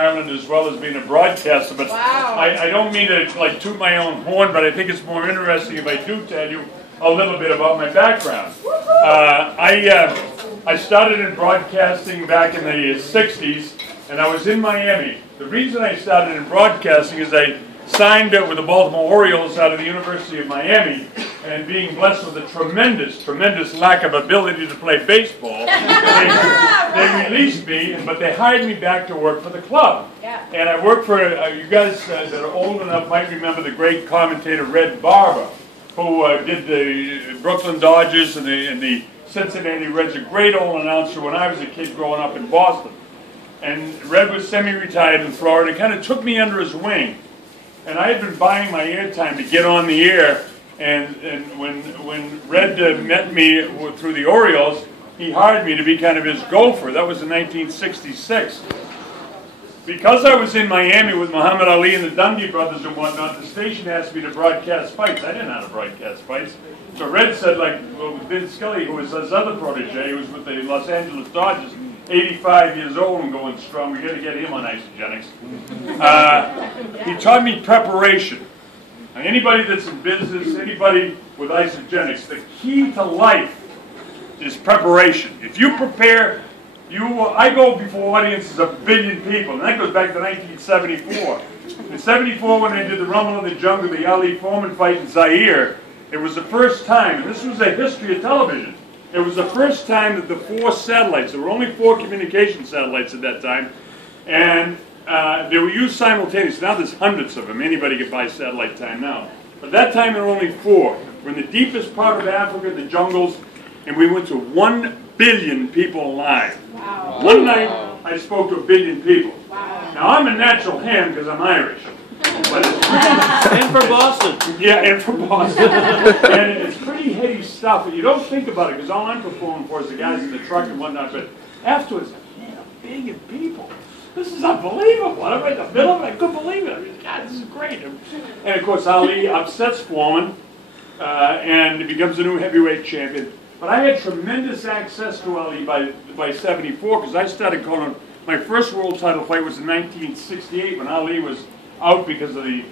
Ireland as well as being a broadcaster, but wow. I don't mean to like toot my own horn, but I think it's more interesting if I do tell you a little bit about my background. I started in broadcasting back in the 60s, and I was in Miami. The reason I started in broadcasting is I signed with the Baltimore Orioles out of the University of Miami, and being blessed with a tremendous lack of ability to play baseball, they released me, but they hired me back to work for the club. Yeah. And I worked for, you guys that are old enough might remember the great commentator Red Barber, who did the Brooklyn Dodgers and the Cincinnati Reds, a great old announcer when I was a kid growing up in Boston. And Red was semi-retired in Florida, kind of took me under his wing. And I had been buying my airtime to get on the air, and when Red met me through the Orioles, he hired me to be kind of his gopher. That was in 1966. Because I was in Miami with Muhammad Ali and the Dundee brothers and whatnot, the station asked me to broadcast fights. I didn't know how to broadcast fights. So Red said, like, well, Vince Scully, who was his other protege, who was with the Los Angeles Dodgers, 85 years old and going strong. We got to get him on Isogenics. He taught me preparation. Now, anybody that's in business, anybody with Isogenics, the key to life is preparation. If you prepare, I go before audiences of 1 billion people, and that goes back to 1974. In 74, when they did the Rumble in the Jungle, the Ali Foreman fight in Zaire, it was the first time, and this was a history of television, it was the first time that the 4 satellites, there were only 4 communication satellites at that time, and they were used simultaneously. Now there's hundreds of them. Anybody can buy satellite time now. But at that time there were only 4. We're in the deepest part of Africa, the jungles, and we went to 1 billion people live. Wow. One night I spoke to 1 billion people. Wow. Now I'm a natural ham because I'm Irish. But it's and for Boston. Yeah, and for Boston. And it's pretty heady stuff, and you don't think about it, because all I'm performing for is the guys in the truck and whatnot, but afterwards, man, 1 billion people. This is unbelievable. I'm right in the middle of it. I couldn't believe it. I mean, God, this is great. And of course, Ali upsets Foreman, and becomes a new heavyweight champion. But I had tremendous access to Ali by 74, because I started calling, my first world title fight was in 1968, when Ali was out because of the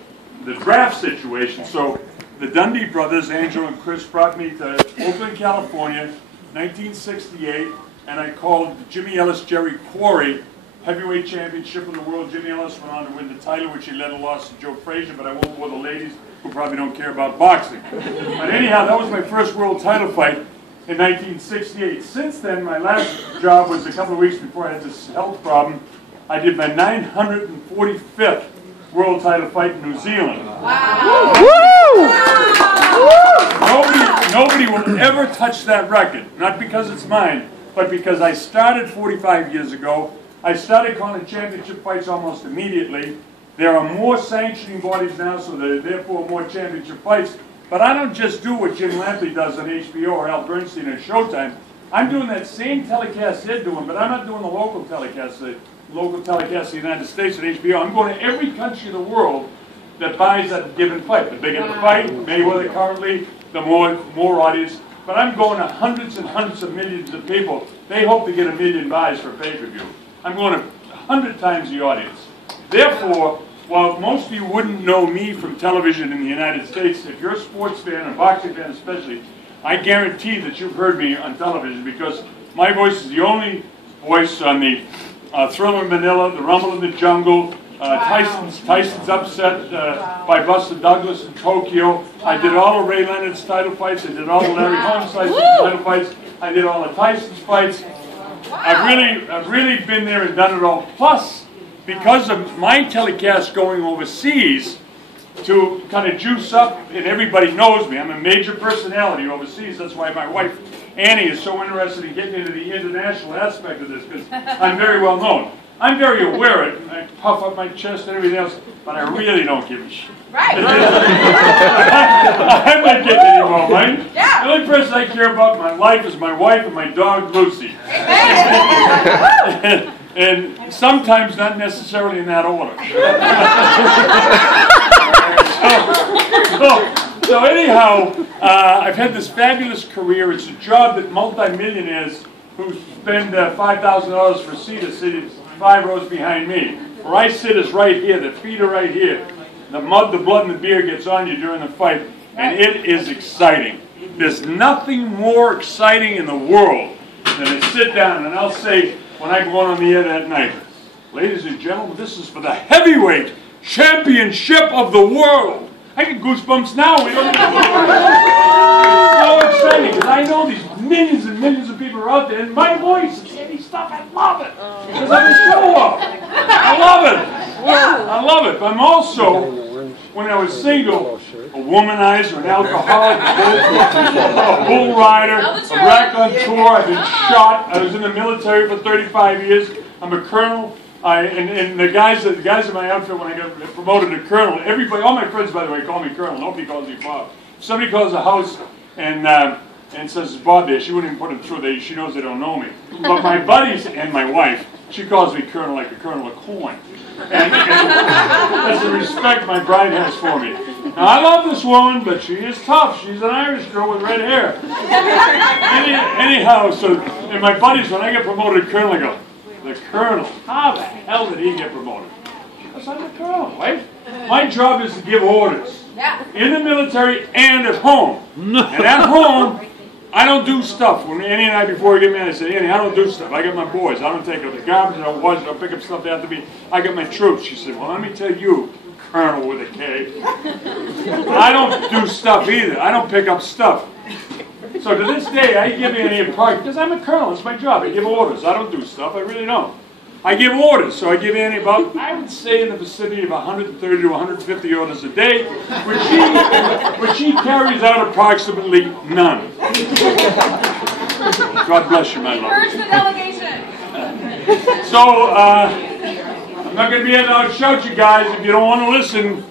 draft situation. So the Dundee brothers, Angel and Chris, brought me to Oakland, California, 1968, and I called Jimmy Ellis, Jerry Quarry, heavyweight championship of the world. Jimmy Ellis went on to win the title, which he led a loss to Joe Frazier, but I won't bore the ladies who probably don't care about boxing. But anyhow, that was my first world title fight in 1968. Since then, my last job was a couple of weeks before I had this health problem. I did my 945th world title fight in New Zealand. Wow. Nobody will ever touch that record. Not because it's mine, but because I started 45 years ago. I started calling championship fights almost immediately. There are more sanctioning bodies now, so there are therefore more championship fights. But I don't just do what Jim Lampley does on HBO or Al Bernstein at Showtime. I'm doing that same telecast they're doing, but I'm not doing the local telecast. Local telecast in the United States at HBO. I'm going to every country in the world that buys that given fight. The bigger the fight, Mayweather currently, the more audience. But I'm going to hundreds and hundreds of millions of people. They hope to get 1 million buys for pay-per-view. I'm going to 100 times the audience. Therefore, while most of you wouldn't know me from television in the United States, if you're a sports fan, a boxing fan especially, I guarantee that you've heard me on television, because my voice is the only voice on the Thriller in Manila, the Rumble in the Jungle, Tyson's upset by Buster Douglas in Tokyo. I did all of Ray Leonard's title fights. I did all of Larry Holmes' title fights. I did all of Tyson's fights. I've really been there and done it all. Plus, because of my telecast going overseas, to kind of juice up, and everybody knows me, I'm a major personality overseas. That's why my wife Annie is so interested in getting into the international aspect of this, because I'm very well known. I'm very aware of it. I puff up my chest and everything else, but I really don't give a shit. Right. I'm not getting any more money. Yeah. The only person I care about in my life is my wife and my dog Lucy. Amen. And sometimes not necessarily in that order. So anyhow, I've had this fabulous career. It's a job that multimillionaires who spend $5,000 for a seat are seated 5 rows behind me. Where I sit is right here. The feet are right here. The mud, the blood, and the beer gets on you during the fight, and it is exciting. There's nothing more exciting in the world than to sit down, and I'll say when I'm going on the air that night, ladies and gentlemen, this is for the heavyweight championship of the world. I get goosebumps now. It's so exciting because I know these millions and millions of people are out there, and my voice is saying stuff. I love it because I'm a show off. I love it. I love it. But I'm also, when I was single, a womanizer, an alcoholic, a bull rider, a raconteur. I've been shot. I was in the military for 35 years. I'm a colonel. And the guys in my outfit, when I got promoted to colonel, everybody, all my friends, by the way, call me colonel. Nobody calls me Bob. If somebody calls the house and says Bob there, she wouldn't even put him through. She knows they don't know me. But my buddies and my wife, she calls me colonel like a kernel of corn. And that's the respect my bride has for me. Now, I love this woman, but she is tough. She's an Irish girl with red hair. Anyhow, and my buddies, when I get promoted to colonel, I go, the colonel, how the hell did he get promoted? Because I'm the colonel, right? My job is to give orders. In the military and at home. And at home, I don't do stuff. When Annie and I, before we get married, I said, Annie, I don't do stuff. I got my boys. I don't take up the garbage. I don't wash it. I don't pick up stuff that have to be. I got my troops. She said, well, let me tell you, Colonel with a K. I don't do stuff either. I don't pick up stuff. So to this day, I give Annie a part because I'm a colonel. It's my job. I give orders. I don't do stuff. I really don't. I give orders. So I give Annie about, I would say, in the vicinity of 130 to 150 orders a day, which she carries out approximately none. God bless you, my love. Urge the delegation. So I'm not going to be able to outshout you guys. If you don't want to listen,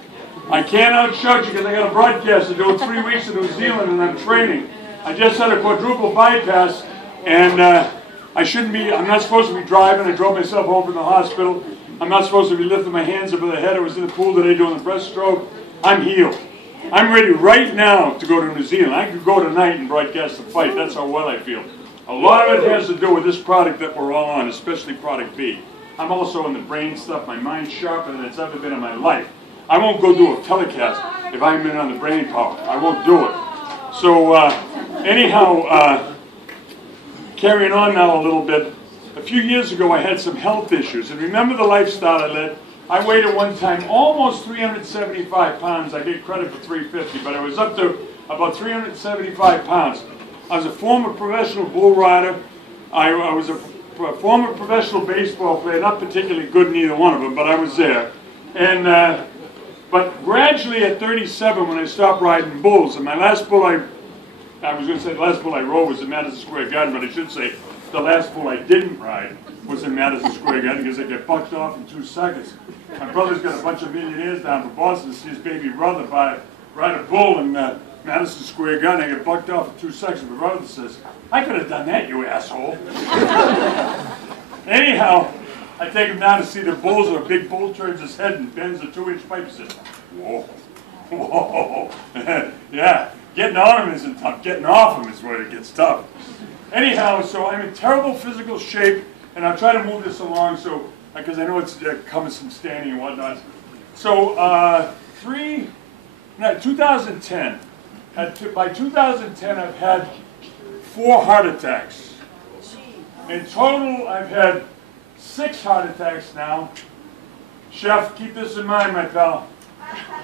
I can't outshout you because I got a broadcast to do 3 weeks in New Zealand and I'm training. I just had a quadruple bypass, and I'm not supposed to be driving. I drove myself home from the hospital. I'm not supposed to be lifting my hands above the head. I was in the pool today doing the breaststroke. I'm healed. I'm ready right now to go to New Zealand. I could go tonight and broadcast the fight. That's how well I feel. A lot of it has to do with this product that we're all on, especially product B. I'm also in the brain stuff. My mind's sharper than it's ever been in my life. I won't go do a telecast if I haven't been on the brain power. I won't do it. So anyhow, carrying on now a little bit, a few years ago I had some health issues. And remember the lifestyle I led? I weighed at one time almost 375 pounds. I get credit for 350, but I was up to about 375 pounds. I was a former professional bull rider. I was a former professional baseball player, not particularly good in either one of them, but I was there. And but gradually at 37, when I stopped riding bulls, and my last bull I was going to say the last bull I rode was in Madison Square Garden, but I should say the last bull I didn't ride was in Madison Square Garden because I get bucked off in 2 seconds. My brother's got a bunch of millionaires down from Boston to see his baby brother ride a bull in Madison Square Garden. I get bucked off in 2 seconds. My brother says, I could have done that, you asshole. Anyhow, I take him down to see the bulls, and a big bull turns his head and bends a 2-inch pipe and says, whoa, whoa. Yeah, getting on him isn't tough. Getting off him is where it gets tough. Anyhow, so I'm in terrible physical shape, and I'll try to move this along because I know it's coming from standing and whatnot. So 2010. By 2010, I've had 4 heart attacks. In total, I've had 6 heart attacks now. Chef, keep this in mind, my pal.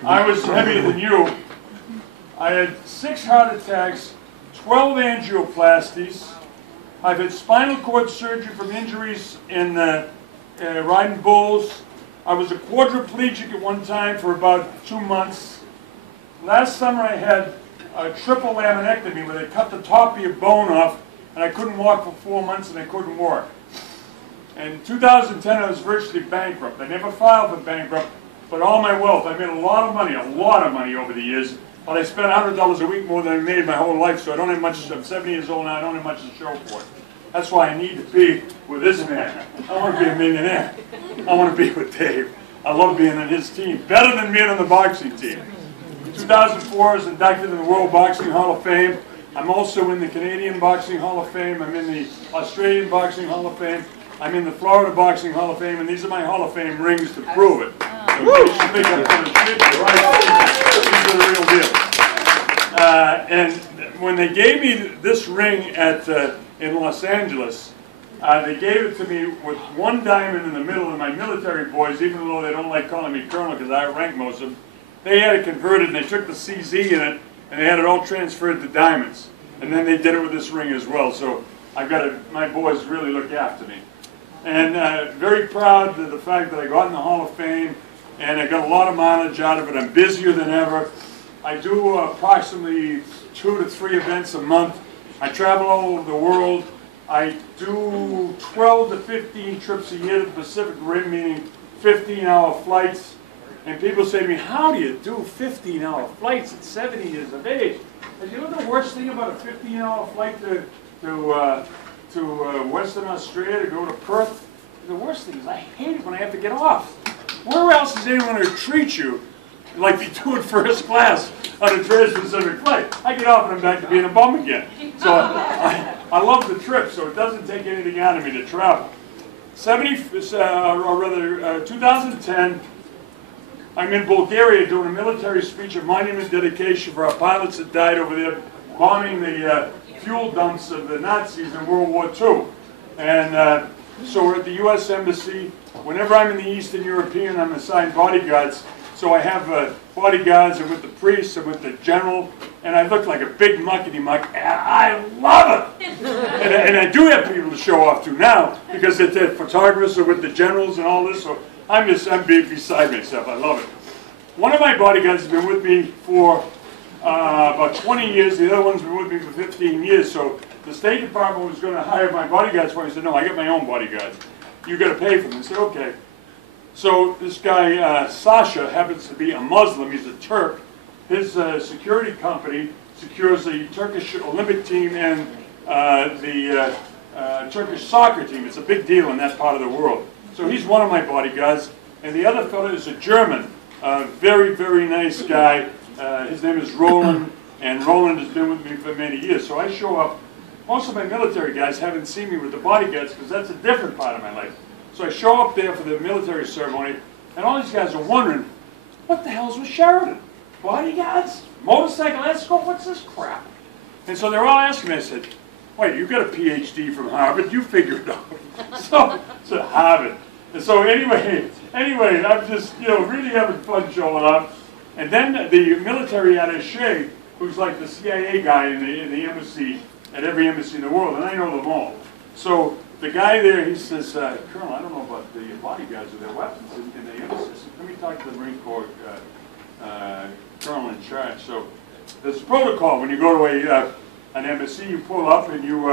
I was heavier than you. I had 6 heart attacks, 12 angioplasties. I've had spinal cord surgery from injuries in riding bulls. I was a quadriplegic at one time for about 2 months. Last summer I had a triple laminectomy where they cut the top of your bone off, and I couldn't walk for 4 months and I couldn't work. In 2010 I was virtually bankrupt. I never filed for bankrupt, but all my wealth, I made a lot of money over the years, but I spent $100 a week more than I made my whole life, so I don't have much. I'm 70 years old now, I don't have much to show for it. That's why I need to be with this man. I want to be a millionaire. I want to be with Dave. I love being on his team, better than being on the boxing team. In 2004 I was inducted in the World Boxing Hall of Fame. I'm also in the Canadian Boxing Hall of Fame. I'm in the Australian Boxing Hall of Fame. I'm in the Florida Boxing Hall of Fame, and these are my Hall of Fame rings to prove it. So in case you think I'm full of shit, these are the real deal. And when they gave me this ring in Los Angeles, they gave it to me with one diamond in the middle, and my military boys, even though they don't like calling me colonel because I rank most of them, they had it converted, and they took the CZ in it, and they had it all transferred to diamonds. And then they did it with this ring as well. So I've got my boys really look after me. And very proud of the fact that I got in the Hall of Fame, and I got a lot of mileage out of it. I'm busier than ever. I do approximately 2 to 3 events a month. I travel all over the world. I do 12 to 15 trips a year to the Pacific Rim, meaning 15-hour flights. And people say to me, how do you do 15-hour flights at 70 years of age? And you know the worst thing about a 15-hour flight to Western Australia to go to Perth? The worst thing is I hate it when I have to get off. Where else is anyone going to treat you like they do in first class on a trans-Pacific flight? I get off and I'm back to being a bum again. So I love the trip, so it doesn't take anything out of me to travel. 2010, I'm in Bulgaria doing a military speech of monument dedication for our pilots that died over there bombing the fuel dumps of the Nazis in World War II. And so we're at the U.S. Embassy. Whenever I'm in the Eastern European, I'm assigned bodyguards. So I have bodyguards, and with the priests, and with the general, and I look like a big muckety-muck, and I love it! and I do have people to show off to now, because they're photographers are with the generals and all this, so I'm beside myself. I love it. One of my bodyguards has been with me for about 20 years. The other one's been with me for 15 years. So the State Department was going to hire my bodyguards for me. I said, no, I got my own bodyguards. You got to pay for them. I said, okay. So this guy, Sasha, happens to be a Muslim. He's a Turk. His security company secures the Turkish Olympic team and the Turkish soccer team. It's a big deal in that part of the world. So he's one of my bodyguards. And the other fellow is a German, very, very nice guy. His name is Roland, and Roland has been with me for many years. So I show up. Most of my military guys haven't seen me with the bodyguards because that's a different part of my life. So I show up there for the military ceremony, and all these guys are wondering, what the hell's with Sheridan? Bodyguards? Motorcycle escort? What's this crap? And so they're all asking me. I said, wait, you got a PhD from Harvard? You figure it out. So Harvard. And so anyway, I'm just really having fun showing up. And then the military attaché, who's like the CIA guy in the embassy, at every embassy in the world, and I know them all. So the guy there, he says, Colonel, I don't know about the bodyguards with their weapons in the embassy. So let me talk to the Marine Corps colonel in charge. So there's a protocol when you go to an embassy. You pull up and you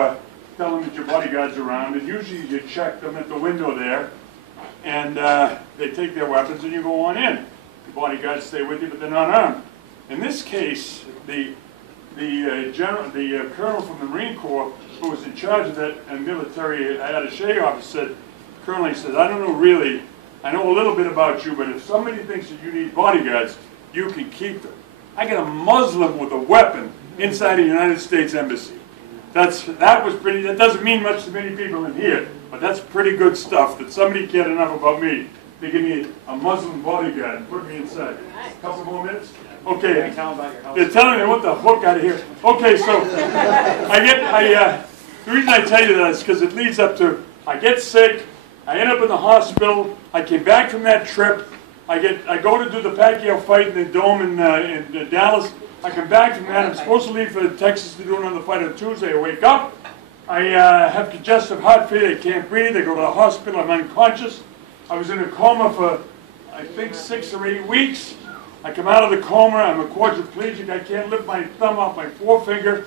tell them that your bodyguard's around, and usually you check them at the window there, and they take their weapons and you go on in. The bodyguards stay with you, but they're not armed. In this case, the colonel from the Marine Corps, who was in charge of that military attaché office, said, Colonel, he says, I don't know really, I know a little bit about you, but if somebody thinks that you need bodyguards, you can keep them. I got a Muslim with a weapon inside the United States Embassy. That doesn't mean much to many people in here, but that's pretty good stuff that somebody cared enough about me to give me a Muslim bodyguard and put me inside. A couple more minutes? Okay. They're telling me what the hook out of here. Okay, so the reason I tell you that is because it leads up to, I get sick, I end up in the hospital, I came back from that trip, I go to do the Pacquiao fight in the Dome in Dallas, I come back from that, I'm supposed to leave for Texas to do another fight on Tuesday, I wake up, I have congestive heart failure, I can't breathe, I go to the hospital, I'm unconscious, I was in a coma for, I think, 6 or 8 weeks. I come out of the coma, I'm a quadriplegic, I can't lift my thumb off my forefinger.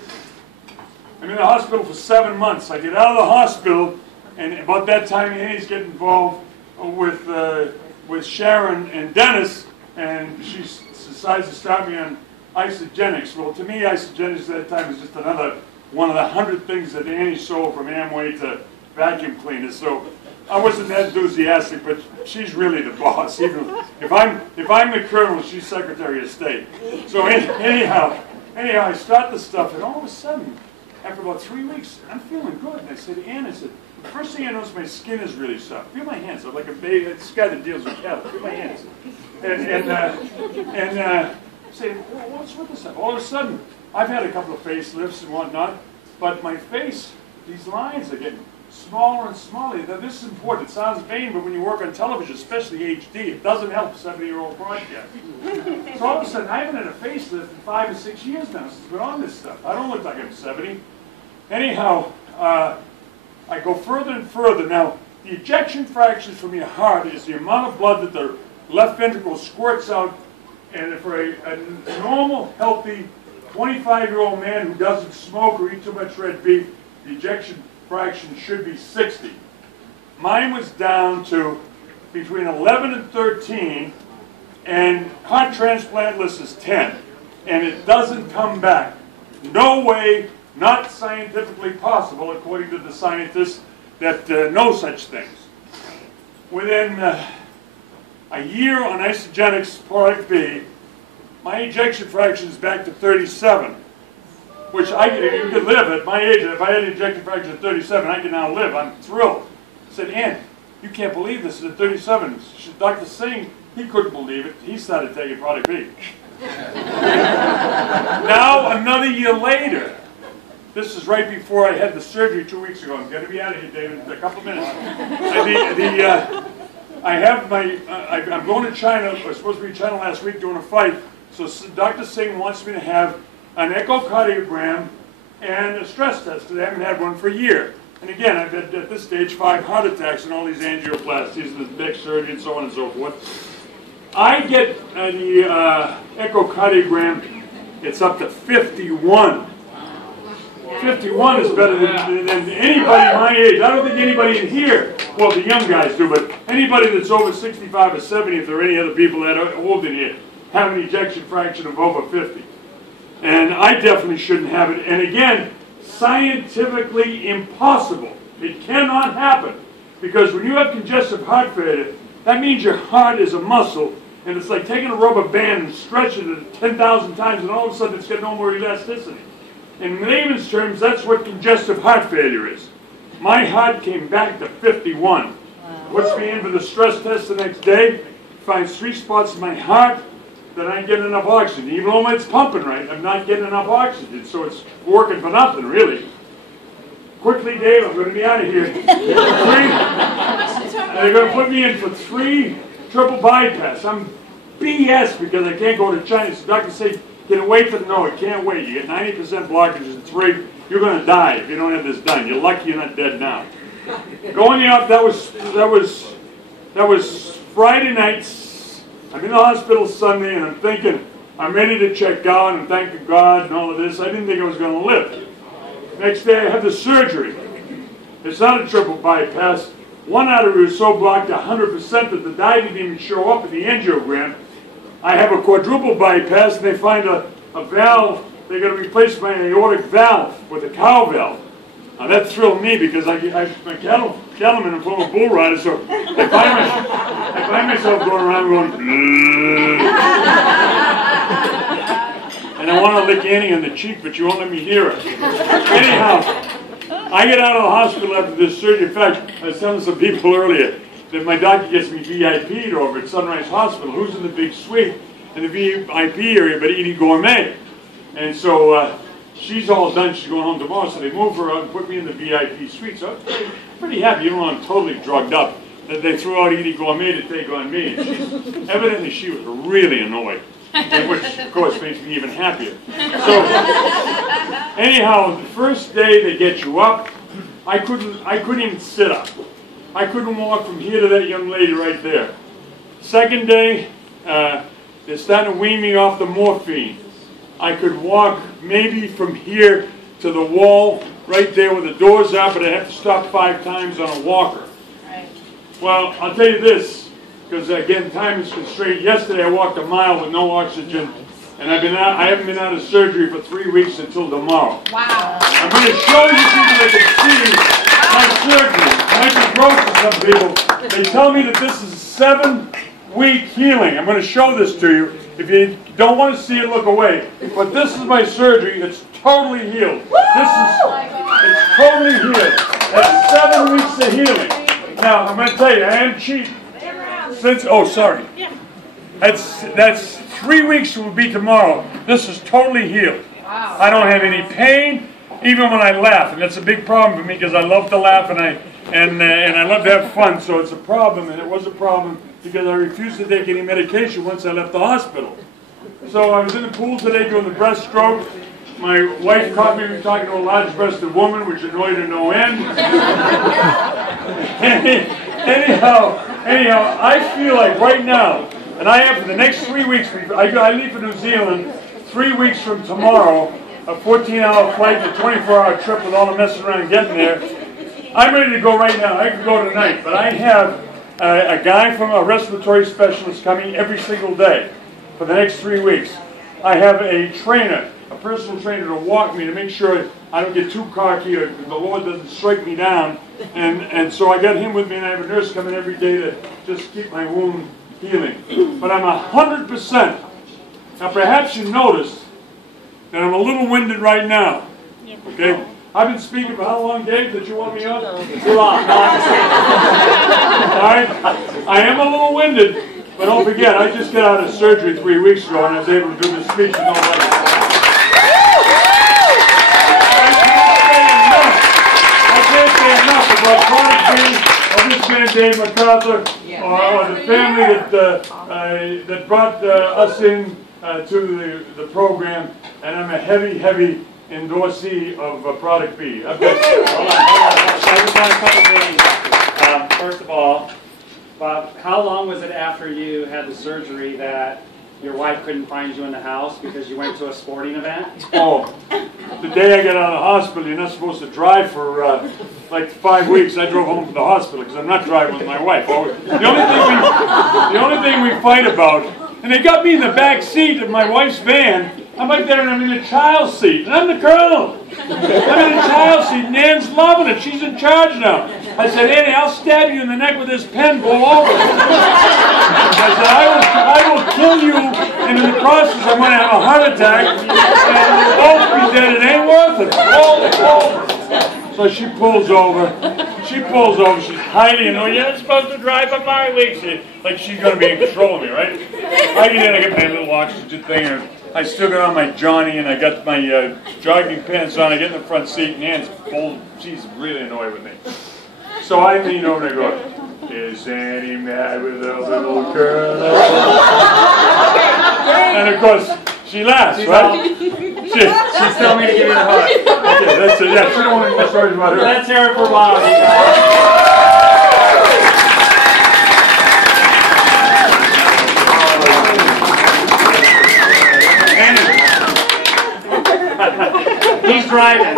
I'm in the hospital for 7 months. I get out of the hospital, and about that time, Annie's getting involved with Sharon and Dennis, and she decides to start me on isogenics. Well, to me, isogenics at that time is just another one of the 100 things that Annie sold from Amway to vacuum cleaners. So I wasn't that enthusiastic, but she's really the boss. Even if I'm the colonel, she's Secretary of State. So anyhow, I start the stuff, and all of a sudden, after about 3 weeks, I'm feeling good. And I said to Ann, I said, the first thing I notice, my skin is really soft. Feel my hands. I'm like a baby. This guy that deals with cattle. Feel my hands. And say, well, what's with this? All of a sudden, I've had a couple of facelifts and whatnot, but my face, these lines are getting smaller and smaller. Now, this is important. It sounds vain, but when you work on television, especially HD, it doesn't help 70-year-old broadcast. So all of a sudden, I haven't had a facelift in 5 or 6 years now since I've been on this stuff. I don't look like I'm 70. Anyhow, I go further and further. Now, the ejection fraction from your heart is the amount of blood that the left ventricle squirts out, and for a normal, healthy 25-year-old man who doesn't smoke or eat too much red beef, the ejection fraction should be 60. Mine was down to between 11 and 13, and heart transplant list is 10, and it doesn't come back. No way, not scientifically possible, according to the scientists that know such things. Within a year on isogenics Part B, my ejection fraction is back to 37, which you could live at my age. If I had an ejection fraction of 37, I can now live. I'm thrilled. I said, Ann, you can't believe this is at 37. Dr. Singh, he couldn't believe it. He started taking Product B. Now, another year later, this is right before I had the surgery 2 weeks ago. I'm going to be out of here, David, in a couple of minutes. I'm going to China. I was supposed to be in China last week doing a fight. So Dr. Singh wants me to have an echocardiogram and a stress test. I haven't had one for a year. And again, I've had, at this stage, 5 heart attacks and all these angioplasties and this big surgery and so on and so forth. I get the echocardiogram, it's up to 51. 51 is better than anybody my age. I don't think anybody in here, well, the young guys do, but anybody that's over 65 or 70, if there are any other people that are old in here, have an ejection fraction of over 50. And I definitely shouldn't have it. And again, scientifically impossible. It cannot happen. Because when you have congestive heart failure, that means your heart is a muscle, and it's like taking a rubber band and stretching it 10,000 times, and all of a sudden it's got no more elasticity. In layman's terms, that's what congestive heart failure is. My heart came back to 51. Puts me in for the stress test the next day, finds 3 spots in my heart that I ain't getting enough oxygen. Even though it's pumping right, I'm not getting enough oxygen, so it's working for nothing, really. Quickly, Dave, I'm going to be out of here. They're going to put me in for 3 triple bypass. I'm BS because I can't go to China. So Dr. says, can it wait for the no? It can't wait. You get 90% blockage in 3. You're going to die if you don't have this done. You're lucky you're not dead now. Going up, that was Friday night. I'm in the hospital Sunday, and I'm thinking, I'm ready to check out, and thank God, and all of this. I didn't think I was going to live. Next day, I have the surgery. It's not a triple bypass. One artery was so blocked 100% that the dye didn't even show up in the angiogram. I have a quadruple bypass, and they find a valve. They're going to replace my aortic valve with a cow valve. Now that thrilled me because I'm a cattleman and former bull rider, so I find myself going around going, and I want to lick Annie on the cheek, but you won't let me hear her. Anyhow, I get out of the hospital after this surgery. In fact, I was telling some people earlier that my doctor gets me VIP'd over at Sunrise Hospital. Who's in the big suite in the VIP area but Edie Gourmet? And so she's all done. She's going home tomorrow, so they move her out and put me in the VIP suite. So I'm pretty happy, even though I'm totally drugged up, that they threw out Edie Gourmet to take on me. And evidently, she was really annoyed, which, of course, makes me even happier. So, anyhow, the first day they get you up, I couldn't even sit up. I couldn't walk from here to that young lady right there. Second day, they're starting to wean me off the morphine. I could walk maybe from here to the wall right there where the doors are, but I have to stop 5 times on a walker. Right. Well, I'll tell you this, because again, time is constrained. Yesterday I walked a mile with no oxygen, and I haven't been out of surgery for 3 weeks until tomorrow. Wow. I'm going to show you people that can see my surgery. It might be gross to some people. They tell me that this is a 7-week healing. I'm going to show this to you. If you don't want to see it, look away. But this is my surgery. It's totally healed. It's totally healed. That's 7 weeks of healing. Now, I'm going to tell you, I am cheap. Oh, sorry. That's 3 weeks will be tomorrow. This is totally healed. I don't have any pain, even when I laugh, and that's a big problem for me because I love to laugh and I love to have fun. So it's a problem, and it was a problem because I refused to take any medication once I left the hospital. So I was in the pool today doing the breaststroke. My wife caught me talking to a large-breasted woman, which annoyed her no end. Anyhow, I feel like right now, and I am for the next 3 weeks. I leave for New Zealand 3 weeks from tomorrow, a 14-hour flight, a 24-hour trip with all the messing around getting there. I'm ready to go right now. I could go tonight, but I have a guy from a respiratory specialist coming every single day for the next 3 weeks. I have a trainer, a personal trainer to walk me to make sure I don't get too cocky or the Lord doesn't strike me down. And so I got him with me, and I have a nurse coming every day to just keep my wound healing. But I'm 100%. Now perhaps you noticed that I'm a little winded right now. Okay? I've been speaking for how long, Dave, that you want me on? Too long. Alright? I am a little winded, but don't forget, I just got out of surgery 3 weeks ago and I was able to do this speech and all that. I can't say enough about chronic pain of this man, Dave MacArthur, or the family that brought us in to the program, and I'm a heavy endorsee of Product B. I've got, hold on. I just want a couple things. First of all, Bob, how long was it after you had the surgery that your wife couldn't find you in the house because you went to a sporting event? Oh, the day I got out of the hospital, you're not supposed to drive for like 5 weeks. I drove home from the hospital because I'm not driving with my wife. The only thing we fight about, and they got me in the back seat of my wife's van. I'm like there and I'm in the child's seat, and I'm the colonel. I'm in the child's seat, and Nan's loving it. She's in charge now. I said, Annie, I'll stab you in the neck with this pen, blow over. I said, I will kill you, and in the process, I'm going to have a heart attack, and we'll both be dead. It ain't worth it. So she pulls over. She's highly annoyed. You're not supposed to drive for 5 weeks. Like she's going to be in control of me, right? I get in, I get my little oxygen thing, and I still got on my Johnny, and I got my jogging pants on. I get in the front seat, and Nan's bold. She's really annoyed with me. So I lean over and I go, is Annie mad with a little girl? And of course, she laughs, right? She's telling me to give you a hug. Okay, that's it. Yeah, she don't want any more stories about her. Let's hear it for Bob. He's driving.